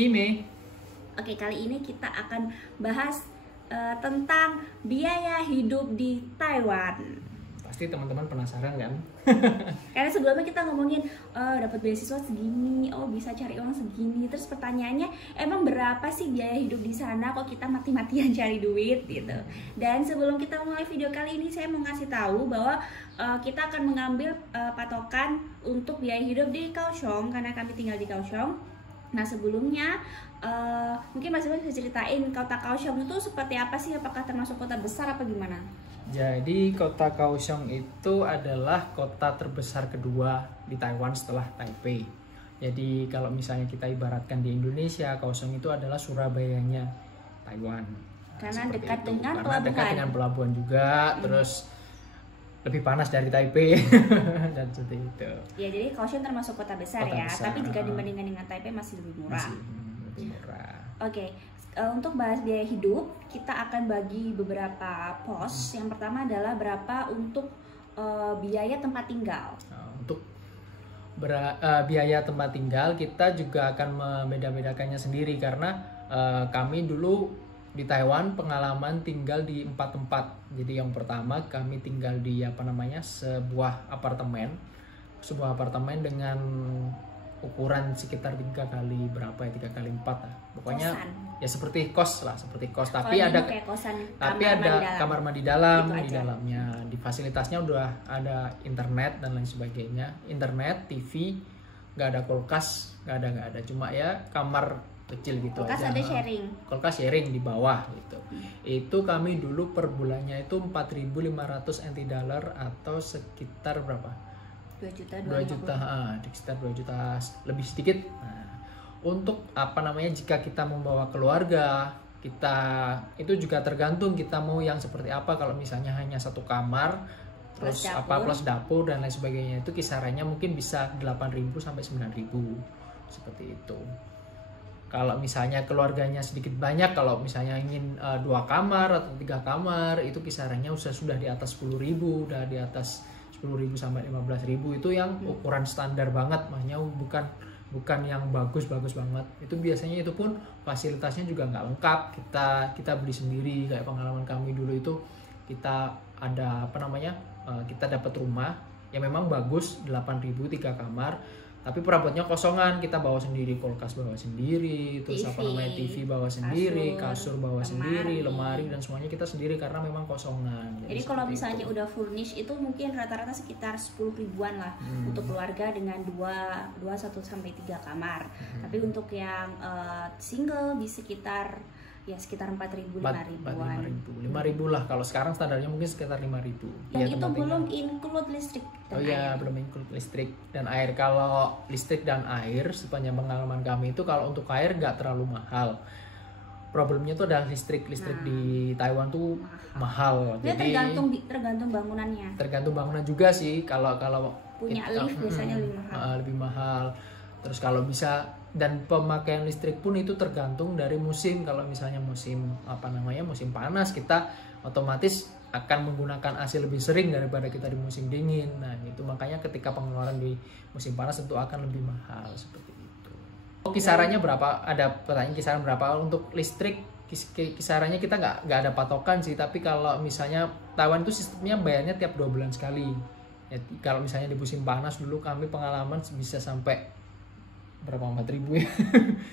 Ime. Oke, kali ini kita akan bahas tentang biaya hidup di Taiwan. Pasti teman-teman penasaran kan? Karena sebelumnya kita ngomongin dapat beasiswa segini, bisa cari uang segini. Terus pertanyaannya, emang berapa sih biaya hidup di sana? Kok kita mati-matian cari duit gitu. Dan sebelum kita mulai video kali ini, saya mau ngasih tahu bahwa kita akan mengambil patokan untuk biaya hidup di Kaohsiung karena kami tinggal di Kaohsiung. Nah sebelumnya mungkin Mas Iman bisa ceritain kota Kaohsiung itu seperti apa sih? Apakah termasuk kota besar apa gimana? Jadi kota Kaohsiung itu adalah kota terbesar kedua di Taiwan setelah Taipei. Jadi kalau misalnya kita ibaratkan di Indonesia, Kaohsiung itu adalah Surabayanya Taiwan. Karena Seperti dekat itu. dengan Karena pelabuhan. dekat dengan pelabuhan juga, terus lebih panas dari Taipei dan seperti itu. Ya jadi Kaohsiung termasuk kota besar Kota ya, besar, tapi jika dibandingkan dengan Taipei masih lebih murah. Masih lebih murah. Oke, untuk bahas biaya hidup, kita akan bagi beberapa pos. Yang pertama adalah berapa untuk biaya tempat tinggal. Untuk biaya tempat tinggal kita juga akan membeda-bedakannya sendiri karena kami dulu di Taiwan pengalaman tinggal di 4 tempat. Jadi yang pertama kami tinggal di sebuah apartemen dengan ukuran sekitar 3 kali berapa ya, 3 kali 4 lah. Pokoknya Kosan. Ya seperti kos tapi Kalau ada kayak kosan, kamar mandi dalam Gitu di aja. dalamnya. Di fasilitasnya udah ada internet dan lain sebagainya. Internet, TV, nggak ada kulkas, nggak ada, cuma ya kamar kecil gitu Kulkas aja. ada sharing. Kulkas sharing di bawah gitu. Itu kami dulu per bulannya itu 4.500 NT dollar atau sekitar berapa? 2 juta, 2 juta, sekitar 2 juta lebih sedikit. Nah, untuk jika kita membawa keluarga, kita itu juga tergantung kita mau yang seperti apa. Kalau misalnya hanya satu kamar Plus terus dapur. plus dapur dan lain sebagainya, itu kisarannya mungkin bisa 8.000 sampai 9.000 seperti itu. Kalau misalnya keluarganya sedikit banyak, kalau misalnya ingin 2 kamar atau 3 kamar, itu kisarannya sudah di atas 10.000, udah di atas 10.000 sampai 15.000. Itu yang ukuran standar banget, makanya bukan yang bagus banget. Itu biasanya itu pun fasilitasnya juga nggak lengkap, kita beli sendiri. Kayak pengalaman kami dulu itu kita ada kita dapat rumah yang memang bagus, 8.000 3 kamar, tapi perabotnya kosongan. Kita bawa sendiri, kulkas bawa sendiri, terus TV bawa sendiri, kasur bawa sendiri, lemari dan semuanya kita sendiri karena memang kosongan. Jadi kalau misalnya udah furnish itu mungkin rata-rata sekitar 10 ribuan lah untuk keluarga dengan 1 sampai 3 kamar. Tapi untuk yang single di sekitar 4.000 5.000-an. 5.000 lah. Kalau sekarang standarnya mungkin sekitar 5.000. Dan itu belum include listrik dan air. Belum include listrik dan air. Kalau listrik dan air sepanjang pengalaman kami itu, kalau untuk air nggak terlalu mahal. Problemnya tuh ada listrik di Taiwan tuh mahal. Dia Jadi tergantung bangunannya. Tergantung bangunan juga sih. Kalau Punya lift biasanya lebih mahal. Terus kalau bisa, dan pemakaian listrik pun itu tergantung dari musim. Kalau misalnya musim panas, kita otomatis akan menggunakan AC lebih sering daripada kita di musim dingin. Nah itu makanya ketika pengeluaran di musim panas tentu akan lebih mahal seperti itu. Kisarannya berapa? Ada pertanyaan kisaran berapa untuk listrik? Kisarannya kita nggak ada patokan sih. Tapi kalau misalnya Taiwan itu sistemnya bayarnya tiap 2 bulan sekali. Ya, kalau misalnya di musim panas dulu kami pengalaman bisa sampai berapa, 4.000 ya.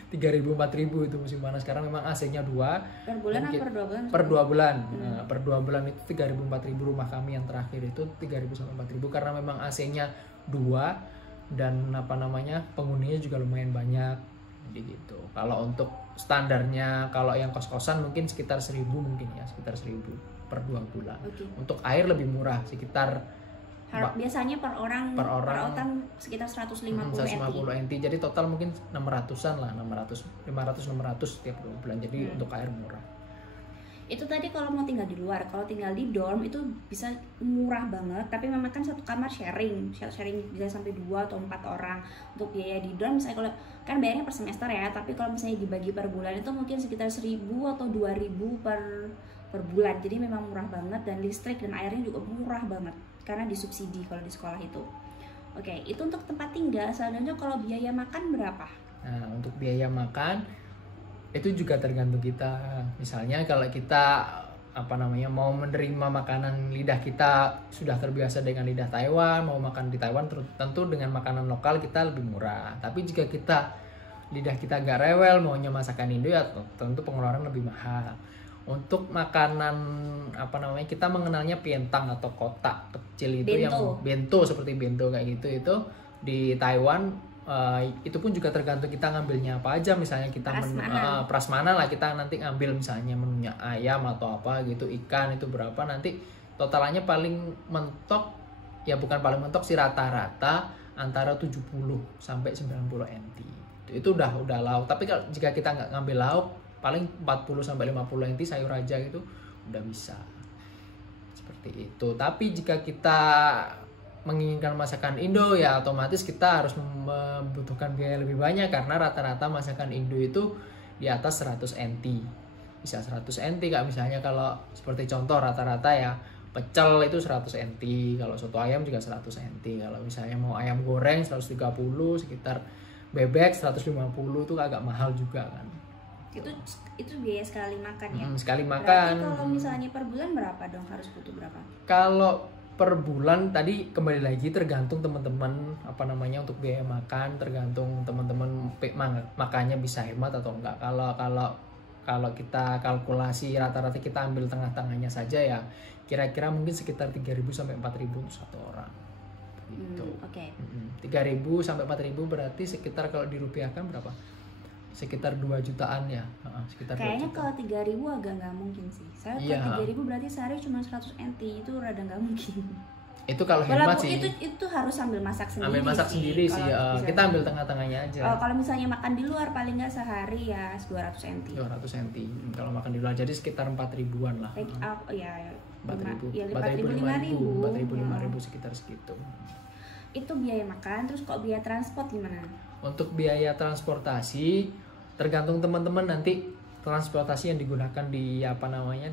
3.000 4.000 itu musim panas. Sekarang memang AC-nya 2 per bulan atau per 2 bulan? Per 2 bulan. Nah, per 2 bulan itu 3.000 4.000. Rumah kami yang terakhir itu 3.000 sampai 4.000 karena memang AC-nya 2 dan penghuninya juga lumayan banyak. Jadi gitu. Kalau untuk standarnya, kalau yang kos-kosan mungkin sekitar 1.000 mungkin ya, sekitar 1.000 per 2 bulan. Okay. Untuk air lebih murah, sekitar biasanya per orang sekitar 150 NT. Jadi total mungkin 600-an lah, 500-600 tiap 2 bulan. Jadi untuk air murah. Itu tadi kalau mau tinggal di luar. Kalau tinggal di dorm itu bisa murah banget, tapi memang kan satu kamar sharing bisa sampai 2 atau 4 orang. Untuk biaya di dorm misalnya kalau kan bayarnya per semester ya, tapi kalau misalnya dibagi per bulan itu mungkin sekitar 1.000 atau 2.000 per bulan. Jadi memang murah banget, dan listrik dan airnya juga murah banget karena disubsidi kalau di sekolah itu. Oke, itu untuk tempat tinggal. Selanjutnya kalau biaya makan berapa? Nah, untuk biaya makan itu juga tergantung kita. Misalnya kalau kita mau menerima makanan, lidah kita sudah terbiasa dengan lidah Taiwan, mau makan di Taiwan tentu dengan makanan lokal kita lebih murah. Tapi jika lidah kita agak rewel maunya masakan Indo, ya tentu pengeluaran lebih mahal. Untuk makanan kita mengenalnya pientang atau kotak kecil itu, bento. Yang bento, seperti bento kayak gitu, itu di Taiwan itu pun juga tergantung kita ngambilnya apa aja. Misalnya kita prasmanan lah, kita nanti ngambil misalnya menunya ayam atau apa gitu, ikan, itu berapa, nanti totalannya paling mentok, ya bukan paling mentok sih, rata-rata antara 70 sampai 90 NT. Itu udah lauk. Tapi kalau jika kita nggak ngambil lauk, paling 40 sampai 50 NT sayur aja gitu udah bisa. Seperti itu. Tapi jika kita menginginkan masakan Indo, ya otomatis kita harus membutuhkan biaya lebih banyak, karena rata-rata masakan Indo itu di atas 100 NT. Bisa 100 NT, Kak. Misalnya kalau seperti contoh rata-rata ya pecel itu 100 NT, kalau soto ayam juga 100 NT. Kalau misalnya mau ayam goreng 130, sekitar bebek 150 itu agak mahal juga kan. Itu biaya sekali makan ya. Sekali makan. Berarti kalau misalnya per bulan berapa dong, harus butuh berapa? Kalau per bulan tadi kembali lagi tergantung teman-teman untuk biaya makan, tergantung teman-teman makannya bisa hemat atau enggak. Kalau kita kalkulasi rata-rata, kita ambil tengah-tengahnya saja ya, kira-kira mungkin sekitar 3.000 sampai 4.000 untuk satu orang. Gitu. Oke. 3.000 sampai 4.000 berarti sekitar, kalau dirupiahkan berapa? Sekitar 2 jutaan ya. Kayaknya kalau 3.000 agak nggak mungkin sih. Saya kalau 3.000 berarti sehari cuma 100 NT, itu rada nggak mungkin. Itu kalau hemat sih. Itu harus sambil masak sendiri. Sih. Kita ambil tengah-tengahnya aja. Kalau misalnya makan di luar paling nggak sehari ya 200 NT. 200 NT. Kalau makan di luar jadi sekitar 4.000-an lah. Take out ya. 4.000, 5.000 sekitar segitu. Itu biaya makan. Terus kok biaya transport gimana? Untuk biaya transportasi tergantung teman-teman nanti transportasi yang digunakan di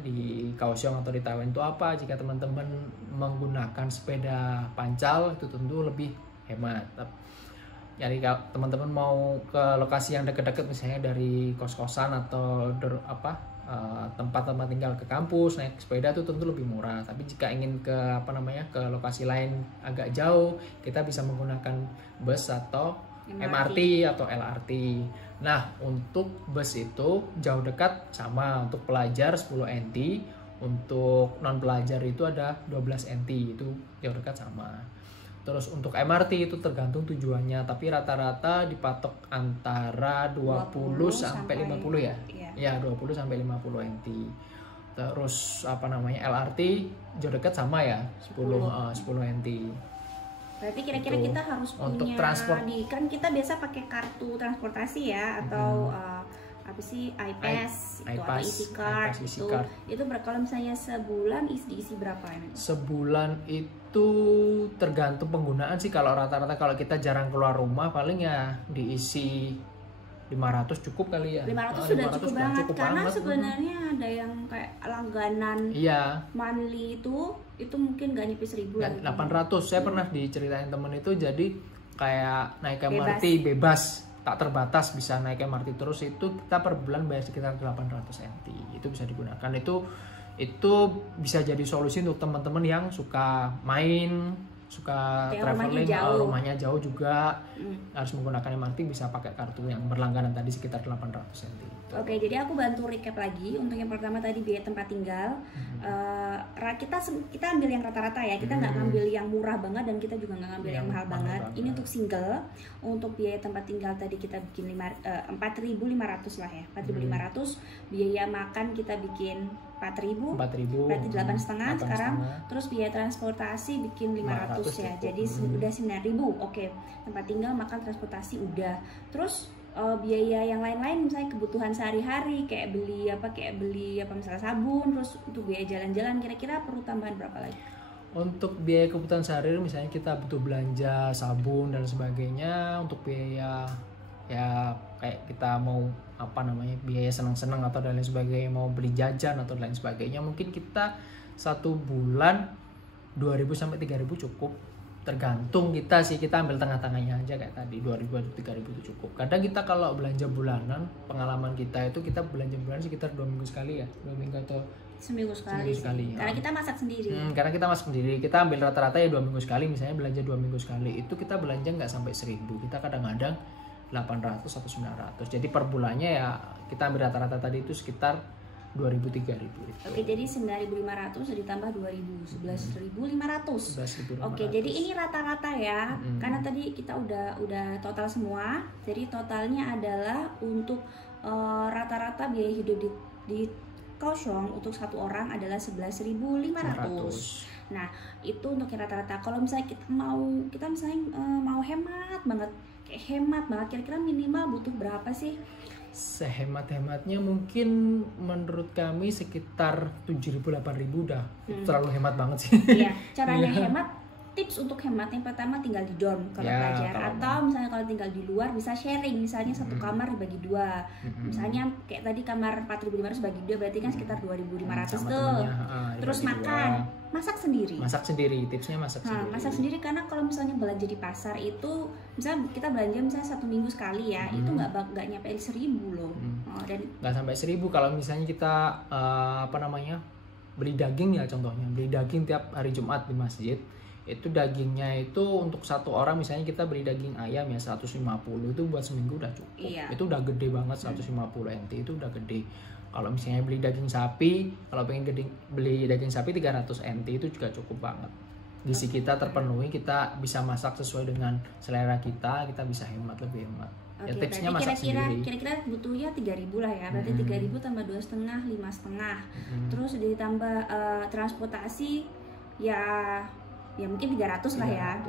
di Kaohsiung atau di Taiwan itu apa. Jika teman-teman menggunakan sepeda pancal itu tentu lebih hemat. Jadi kalau teman-teman mau ke lokasi yang dekat-dekat, misalnya dari kos-kosan atau tempat-tempat tinggal ke kampus, naik sepeda itu tentu lebih murah. Tapi jika ingin ke ke lokasi lain agak jauh, kita bisa menggunakan bus atau MRT atau LRT. Nah, untuk bus itu jauh dekat sama, untuk pelajar 10 NT, untuk non pelajar itu ada 12 NT, itu jauh dekat sama. Terus untuk MRT itu tergantung tujuannya, tapi rata-rata dipatok antara 20 sampai 50 ya. Ya, 20 sampai 50 NT. Terus LRT jauh dekat sama ya, 10 NT. Berarti kira-kira kita harus untuk punya transport. Kan kita biasa pakai kartu transportasi ya, atau iPass itu, atau EasyCard itu. Itu kalau misalnya sebulan diisi berapa ini? Sebulan itu tergantung penggunaan sih. Kalau rata-rata kalau kita jarang keluar rumah paling ya diisi 500 cukup kali ya. 500 sudah cukup banget, karena sebenarnya ada yang kayak langganan monthly itu mungkin gak nyampe 1.000 lah. 800. Saya pernah diceritain temen itu, jadi kayak naik MRT bebas, tak terbatas, bisa naik MRT terus, itu kita per bulan bayar sekitar 800 NT. Itu bisa digunakan. Itu bisa jadi solusi untuk teman-teman yang suka main, suka traveling, rumahnya jauh juga, harus menggunakan MRT, bisa pakai kartu yang berlangganan tadi sekitar 800 NT. Oke, jadi aku bantu recap lagi. Untuk yang pertama tadi biaya tempat tinggal, kita ambil yang rata-rata ya, kita nggak ngambil yang murah banget dan kita juga nggak ngambil yang mahal banget. Ini untuk single. Untuk biaya tempat tinggal tadi kita bikin 4.500 lah ya, 4.500. Biaya makan kita bikin 4.000, berarti 8,5 sekarang. Terus biaya transportasi bikin 500 ya, jadi udah 9.000. Oke, tempat tinggal, makan, transportasi udah. Terus biaya yang lain-lain, misalnya kebutuhan sehari-hari kayak beli misalnya sabun, terus untuk biaya jalan-jalan, kira-kira perlu tambahan berapa lagi? Untuk biaya kebutuhan sehari-hari, misalnya kita butuh belanja sabun dan sebagainya, untuk biaya ya kayak kita mau biaya senang-senang atau dan lain sebagainya, mau beli jajan atau lain sebagainya, mungkin kita satu bulan 2.000 sampai 3.000 cukup. tergantung kita sih, kita ambil tengah-tengahnya aja kayak tadi 2.000 atau 3.000 itu cukup. Kadang kita kalau belanja bulanan, pengalaman kita itu kita belanja bulanan sekitar 2 minggu sekali ya, 2 minggu atau seminggu sekali, ya. Karena kita masak sendiri. Karena kita masak sendiri, kita ambil rata-rata ya 2 minggu sekali, misalnya belanja 2 minggu sekali, itu kita belanja nggak sampai 1.000, kita kadang-kadang 800 atau 900. Jadi per bulannya ya kita ambil rata-rata tadi itu sekitar 2.000-3.000. Oke, jadi 9.500 ditambah 2.000, 11.500. Oke, jadi ini rata-rata ya. Karena tadi kita udah total semua. Jadi totalnya adalah untuk rata-rata biaya hidup di Kaohsiung untuk satu orang adalah 11.500. Nah, itu untuk yang rata-rata. Kalau misalnya kita mau hemat banget, kira-kira minimal butuh berapa sih? Sehemat-hematnya mungkin menurut kami sekitar 7.000-8.000 udah. Itu terlalu hemat banget sih. Iya, caranya hemat, tips untuk hemat yang pertama tinggal di dorm kalau pelajar, atau misalnya kalau tinggal di luar bisa sharing, misalnya satu kamar dibagi dua. Misalnya kayak tadi kamar 4.500 bagi dua berarti kan sekitar 2.500 tuh. Terus masak sendiri. Tipsnya masak sendiri. Masak sendiri karena kalau misalnya belanja di pasar itu, misalnya kita belanja misalnya 1 minggu sekali ya, itu nggak nyampe 1.000 loh. Dan nggak sampai 1.000 kalau misalnya kita beli daging ya, contohnya beli daging tiap hari Jumat di masjid. Itu dagingnya itu untuk satu orang, misalnya kita beli daging ayam ya 150, itu buat seminggu udah cukup. Itu udah gede banget, 150 NT itu udah gede. Kalau misalnya beli daging sapi, kalau pengen beli daging sapi 300 NT itu juga cukup banget. Gizi kita terpenuhi, kita bisa masak sesuai dengan selera kita bisa lebih hemat. Ya tipsnya masak sendiri. Kira-kira butuhnya 3.000 lah ya. Berarti 3.000 tambah 2,5, 5,5. Terus ditambah transportasi ya mungkin 300 lah ya.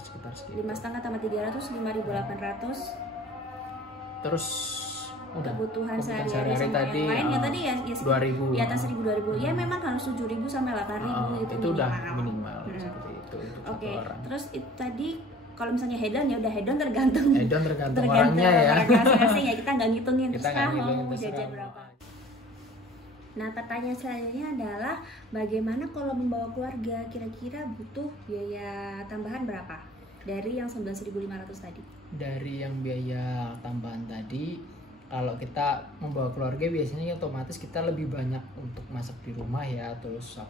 Sekitar segitu. 5,5 tambah 300, 5.800. Terus kebutuhan sehari-hari sama tadi, yang lain ya tadi ya 2.000 di atas 1.000-2.000 ya memang harus 7.000 sampai 8.000 itu udah minimal seperti itu untuk satu orang. Terus itu tadi kalau misalnya hedon ya udah hedon tergantung orangnya ya. Masing-masing ya, kita nggak ngitungin terserah mau jajan berapa. Nah, pertanyaan selanjutnya adalah bagaimana kalau membawa keluarga, kira-kira butuh biaya tambahan berapa dari yang 11.500 tadi? Dari yang biaya tambahan tadi, kalau kita membawa keluarga biasanya otomatis kita lebih banyak untuk masak di rumah ya, terus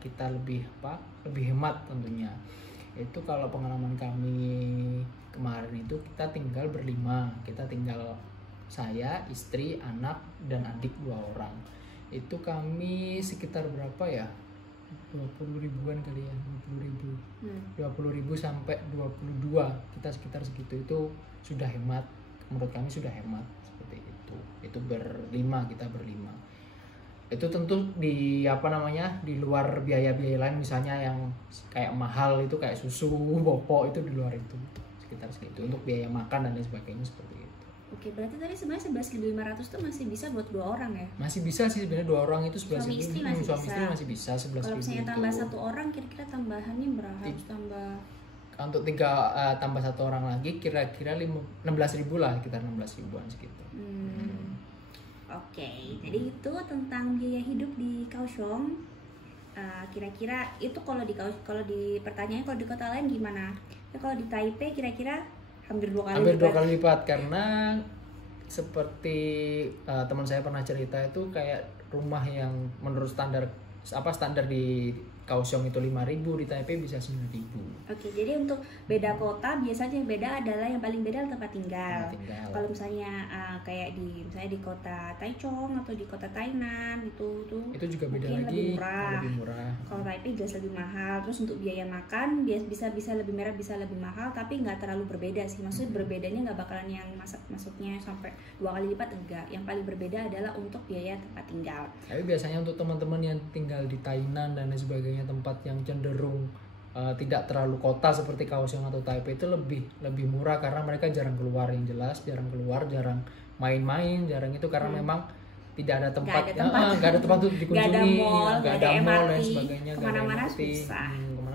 kita lebih hemat tentunya. Itu kalau pengalaman kami kemarin itu kita tinggal berlima, kita tinggal saya, istri, anak, dan adik 2 orang. Itu kami sekitar berapa ya, 20 ribuan kali ya, 20.000 sampai 22, kita sekitar segitu. Itu sudah hemat, menurut kami sudah hemat seperti itu. Itu kita berlima. Itu tentu di di luar biaya-biaya lain, misalnya yang kayak mahal itu kayak susu, popok, itu di luar itu sekitar segitu untuk biaya makan dan lain sebagainya seperti itu. Oke, berarti tadi sebenarnya 11.500 tuh masih bisa buat 2 orang ya? Masih bisa sih sebenarnya, 2 orang itu 11.000. Suami istri masih bisa 11.000. Kalau misalnya tambah 1 orang, kira-kira tambahannya berapa? Harus tambah untuk tambah 1 orang lagi kira-kira 16.000 lah, sekitar 16.000-an segitu. Oke, jadi itu tentang biaya hidup di Kaohsiung. Kira-kira itu kalau di pertanyaannya kalau di kota lain gimana? Ya, kalau di Taipei kira-kira hampir 2 kali lipat karena seperti teman saya pernah cerita itu kayak rumah yang menurut standar di Kaohsiung itu 5.000, di Taipei bisa 9.000. Oke, jadi untuk beda kota biasanya yang beda adalah yang paling beda adalah tempat tinggal. Kalau misalnya kayak misalnya di kota Taichung atau di kota Tainan itu juga beda lagi, lebih murah. Kalau Taipei jelas lebih mahal. Terus untuk biaya makan bisa lebih merah, bisa lebih mahal, tapi nggak terlalu berbeda sih. Maksudnya berbedanya nggak bakalan yang masuknya sampai 2 kali lipat, enggak. Yang paling berbeda adalah untuk biaya tempat tinggal. Tapi biasanya untuk teman-teman yang tinggal di Tainan dan lain sebagainya, tempat yang cenderung tidak terlalu kota seperti Kaohsiung atau Taipei, itu lebih murah karena mereka jarang keluar, jarang main-main, jarang itu karena memang tidak ada tempat untuk dikunjungi, nggak ada mall MRT, dan sebagainya, kemana-mana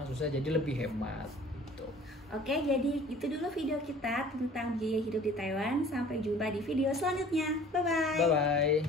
susah. jadi lebih hemat gitu. Oke, jadi itu dulu video kita tentang biaya hidup di Taiwan. Sampai jumpa di video selanjutnya. Bye bye.